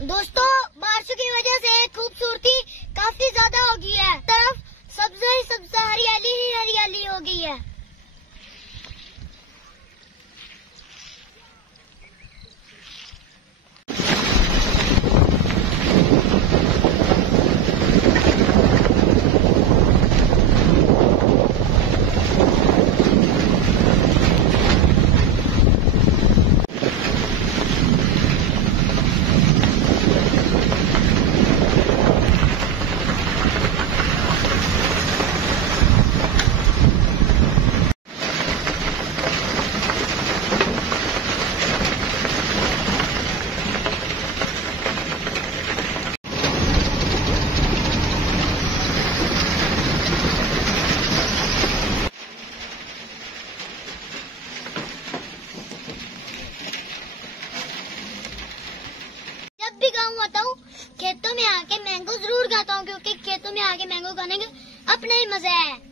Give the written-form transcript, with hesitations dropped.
दोस्तों, बारिश की वजह से खूबसूरती काफी ज्यादा हो गई है। तरफ सब्ज हरियाली ही हरियाली हो गई है। जब भी गाँव आता हूँ खेतों में आके मैंगो जरूर खाता हूँ, क्योंकि खेतों में आके मैंगो खाने का अपना ही मजा है।